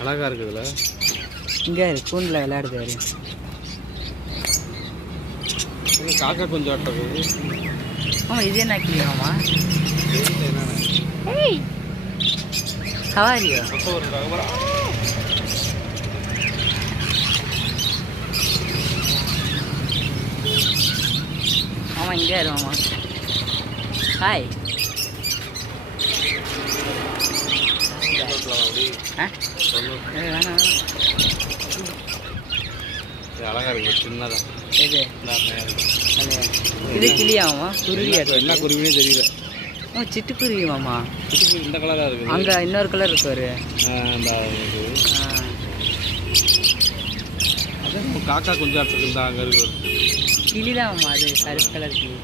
அழகா இருக்குதுல. இங்கே கூண்டில் விளையாடுது. காக்கா கொஞ்சம் ஆட்டது. ஆமாம், இது என்ன கிளியாமா? ஏய், how are you? ஆமாம், இங்கே இருமாமா. ஹாய். வேணாம். அழகா இருக்கு சின்னதா. இது இது கிளியாமா? குருவியா? என்ன குருவினே தெரியல. ஓ, சிட்டுக்குருவி மாமா. சிட்டுக்குருவி இந்த கலராக இருக்குது. அங்கே இன்னொரு கலர் இருக்கு ஒரு. காக்கா கொஞ்சம் ஆட்டுக்கு இருந்தா அங்கே இருக்கு. கிளி தான் மாமா, அது கருப்பு கலர் கிளி.